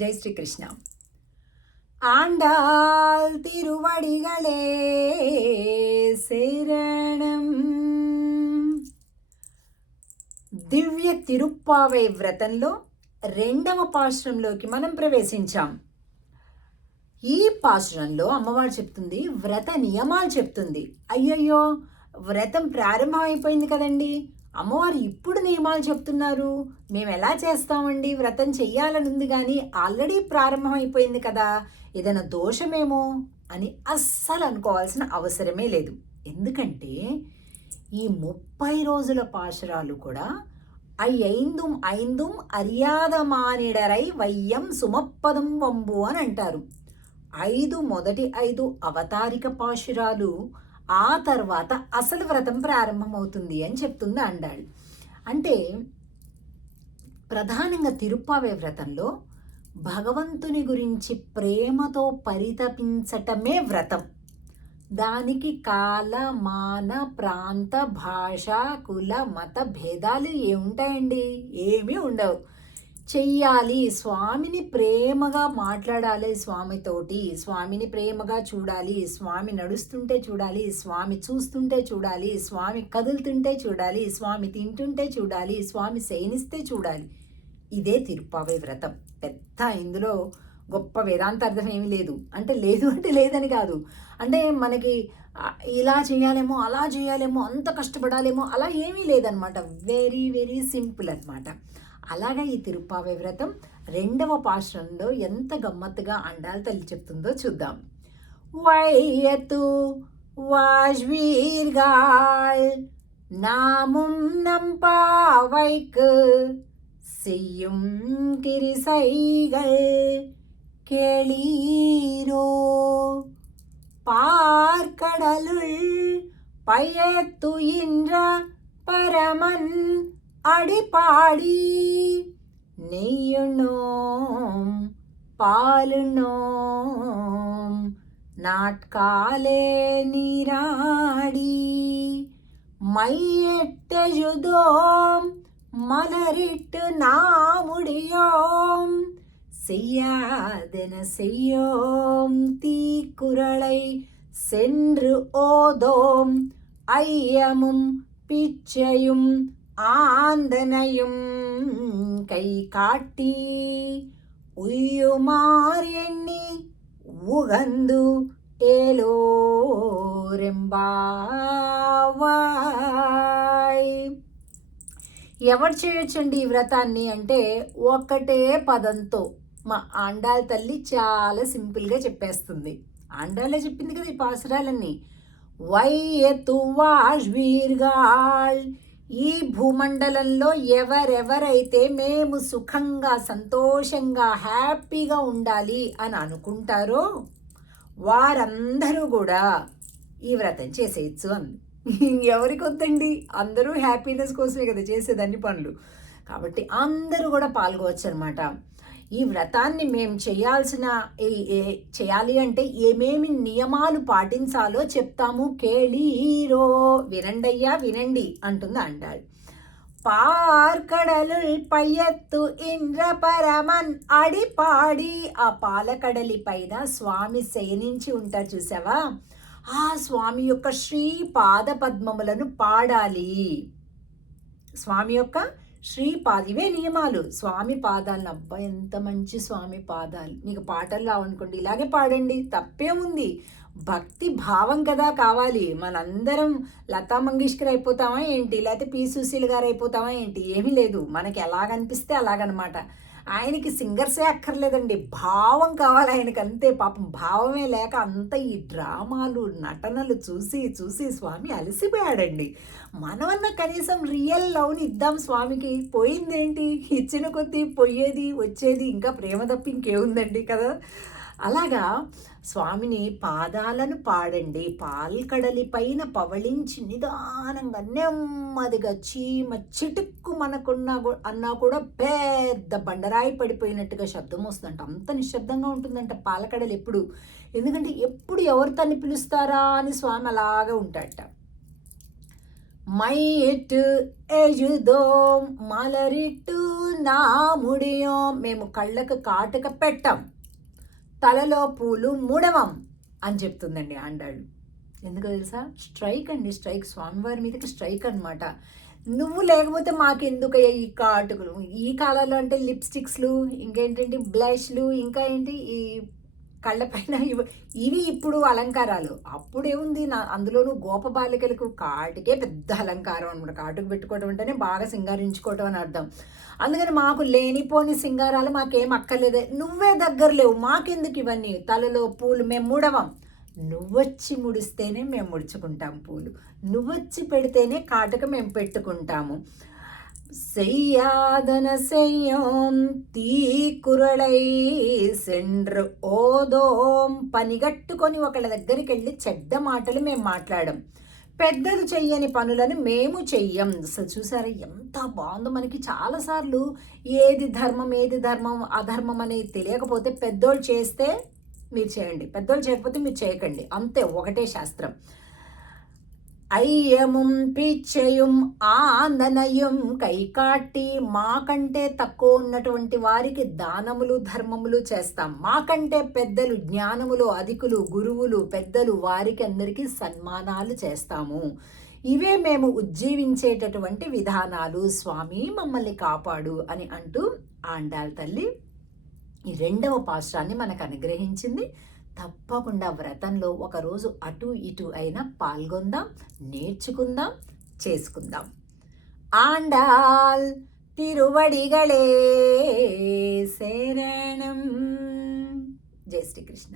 జై శ్రీకృష్ణ. ఆండాల్ తిరువడిగలే శరణం. దివ్య తిరుప్పావై వ్రతంలో 2వ పాశురంలోకి మనం ప్రవేశించాం. ఈ పాశురంలో అమ్మవారు చెప్తుంది, వ్రత నియమాలు చెప్తుంది. అయ్యయ్యో, వ్రతం ప్రారంభం అయిపోయింది కదండి, అమ్మవారు ఇప్పుడు నియమాలు చెప్తున్నారు, మేము ఎలా చేస్తామండి, వ్రతం చెయ్యాలని ఉంది కానీ ఆల్రెడీ ప్రారంభం అయిపోయింది కదా, ఏదైనా దోషమేమో అని అస్సలు అనుకోవాల్సిన అవసరమే లేదు. ఎందుకంటే ఈ 30 రోజుల పాశురాలు కూడా ఐందుం ఐందుం అర్యాద మానిడరై వయ్యం సుమప్పదం వంబు అని అంటారు. మొదటి 5 అవతారిక పాశురాలు, ఆ తర్వాత అసలు వ్రతం ప్రారంభమవుతుంది అని చెప్తుంది ఆండాళ్. అంటే ప్రధానంగా తిరుప్పావై వ్రతంలో భగవంతుని గురించి ప్రేమతో పరితపించటమే వ్రతం. దానికి కాల మాన ప్రాంత భాష కుల మత భేదాలు ఏముంటాయండి? ఏమీ ఉండవు. చెయ్యాలి, స్వామిని ప్రేమగా మాట్లాడాలి, స్వామితోటి స్వామిని ప్రేమగా చూడాలి, స్వామి నడుస్తుంటే చూడాలి, స్వామి చూస్తుంటే చూడాలి, స్వామి కదులుతుంటే చూడాలి, స్వామి తింటుంటే చూడాలి, స్వామి శయనిస్తే చూడాలి. ఇదే తిరుప్పావై వ్రతం. పెద్ద ఇందులో గొప్ప వేదాంత అర్థం ఏమీ లేదు. అంటే లేదు అంటే లేదని కాదు, అంటే మనకి ఇలా చేయాలేమో అలా చేయాలేమో అంత కష్టపడాలేమో అలా ఏమీ లేదనమాట. వెరీ వెరీ సింపుల్ అనమాట. అలాగా ఈ తిరుప్పావై వ్రతం 2వ పాశురంలో ఎంత గమ్మత్తుగా ఆండాళ్ తల్లి చెప్తుందో చూద్దాం. వైయతు వాజ్వీర్గాళ్ నాముం నంపావైక్ செய்யும் கிரிசைகள் கேளீரோ பார்க்கடலுள் பயத்துயின்ற பரமன் அடிப்பாடி நெய்யுண்ணோம் பாலுண்ணோம் நாட்காலே நீராடி மையெட்டெழுதோம் மலரிட்டு நாமுடியோம் செய்யாதென செய்யோம் தீக்குறளை சென்று ஓதோம் ஐயமும் பிச்சையும் ஆந்தனையும் கை காட்டி உய்யுமார் எண்ணி உகந்து ఏలోరెంబావాయ్. ఎవరు చేయొచ్చండి ఈ వ్రతాన్ని అంటే ఒకటే పదంతో మా ఆండాళ్ తల్లి చాలా సింపుల్గా చెప్పేస్తుంది. ఆండాళ్ళే చెప్పింది కదా ఈ పాసురాలన్నీ. వైయతు వాజ్వీర్గాళ్, ఈ భూమండలంలో ఎవరెవరైతే మేము సుఖంగా సంతోషంగా హ్యాపీగా ఉండాలి అని అనుకుంటారో వారందరూ కూడా ఈ వ్రతం చేసేయచ్చు అంది. ఎవరికి వద్దండి, అందరూ హ్యాపీనెస్ కోసమే కదా చేసేదాన్ని పనులు, కాబట్టి అందరూ కూడా పాల్గొవచ్చు అనమాట. ఈ వ్రతాన్ని మేము చేయాలి అంటే ఏమేమి నియమాలు పాటించాలో చెప్తాము. కేళీరో, వినండయ్యా వినండి అంటుంది ఆండాళ్. పార్కడలు పయ్యత్తు ఇంద్ర పరమన్ అడిపాడి, ఆ పాలకడలి పైన స్వామి శయనించి ఉంటారు చూసావా, ఆ స్వామి యొక్క శ్రీపాద పద్మములను పాడాలి. స్వామి యొక్క ఇవే నియమాలు. స్వామి పాదాలను, అబ్బా ఎంత మంచి స్వామి పాదాలు, నీకు పాటలు రావనుకోండి ఇలాగే పాడండి, తప్పేముంది. భక్తి భావం కదా కావాలి. మనందరం లతా మంగేష్కర్ అయిపోతామా ఏంటి, లేకపోతే పి సుశీల్ గారు అయిపోతామా ఏంటి, ఏమీ లేదు. మనకి ఎలాగనిపిస్తే అలాగనమాట. ఆయనకి సింగర్సే అక్కర్లేదండి, భావం కావాలి ఆయనకి, అంతే. పాపం భావమే లేక అంత ఈ డ్రామాలు నటనలు చూసి చూసి స్వామి అలసిపోయాడండి. మనమన్నా కనీసం రియల్ లవ్ని ఇద్దాం స్వామికి. పోయిందేంటి, ఇచ్చిన కొద్దీ పోయేది వచ్చేది, ఇంకా ప్రేమ తప్పి ఇంకేముందండి కదా. అలాగా స్వామిని పాదాలను పాడండి, పాల్కడలి పైన పవళించి నిదానంగా నెమ్మదిగా చీమ చిటుక్కు మనకున్నా అన్నా కూడా పెద్ద బండరాయి పడిపోయినట్టుగా శబ్దం వస్తుందంట. అంత నిశ్శబ్దంగా ఉంటుందంట పాలకడలి ఎప్పుడు. ఎందుకంటే ఎప్పుడు ఎవరు తన్ని పిలుస్తారా అని స్వామి అలాగా ఉంటాడట. மையிட்டு எழுதோம் மலரிட்டு నా ముడియో, మేము కళ్ళకు కాటుక పెట్టం, తలలో పూలు ముడవం అని చెప్తుందండి ఆండాళ్ళు. ఎందుకో తెలుసా? స్ట్రైక్ అండి, స్ట్రైక్, స్వామివారి మీదకి స్ట్రైక్ అనమాట. నువ్వు లేకపోతే మాకెందుకయ్యా ఈ కాటుకలు, ఈ కాలంలో అంటే లిప్స్టిక్స్లు, ఇంకేంటంటే బ్లష్లు, ఇంకా ఏంటి ఈ కళ్ళపైన ఇవి ఇప్పుడు అలంకారాలు. అప్పుడేముంది అందులోనూ గోప బాలికలకు కాటుకే పెద్ద అలంకారం అనమాట. కాటుకు పెట్టుకోవడం అంటేనే బాగా సింగారించుకోవటం అని అర్థం. అందుకని మాకు లేనిపోని సింగారాలు మాకేం అక్కర్లేదు. నువ్వే దగ్గర లేవు, మాకెందుకు ఇవన్నీ, తలలో పూలు మేము ముడవం, నువ్వొచ్చి ముడిస్తేనే మేము ముడుచుకుంటాం పూలు, నువ్వొచ్చి పెడితేనే కాటుక మేము పెట్టుకుంటాము. செய்யாதன செய்யோம் తీకురళై సెండ్రు ఓదోం. పనిగట్టుకొని ఒకళ్ళ దగ్గరికి వెళ్ళి చెడ్డ మాటలు మేము మాట్లాడం, పెద్దలు చెయ్యని పనులను మేము చెయ్యం. అసలు చూసారా ఎంత బాగుందో. మనకి చాలాసార్లు ఏది ధర్మం అధర్మం అనేది తెలియకపోతే పెద్దోళ్ళు చేస్తే మీరు చేయండి, పెద్దోళ్ళు చేయకపోతే మీరు చేయకండి, అంతే, ఒకటే శాస్త్రం. అయ్యముం పిచ్చయం ఆందనయం కైకాట్టి, మాకంటే తక్కువ ఉన్నటువంటి వారికి దానములు ధర్మములు చేస్తాం, మాకంటే పెద్దలు జ్ఞానములు అధికులు గురువులు పెద్దలు వారికి అందరికీ సన్మానాలు చేస్తాము. ఇవే మేము ఉజ్జీవించేటటువంటి విధానాలు, స్వామి మమ్మల్ని కాపాడు అని అంటూ ఆండాళ్ తల్లి ఈ 2వ పాశ్రాన్ని మనకు అనుగ్రహించింది. తప్పకుండా వ్రతంలో ఒకరోజు అటు ఇటు అయినా పాల్గొందాం, నేర్చుకుందాం, చేసుకుందాం. ఆండాల్ తిరువడిగళే శరణం. జై శ్రీకృష్ణ.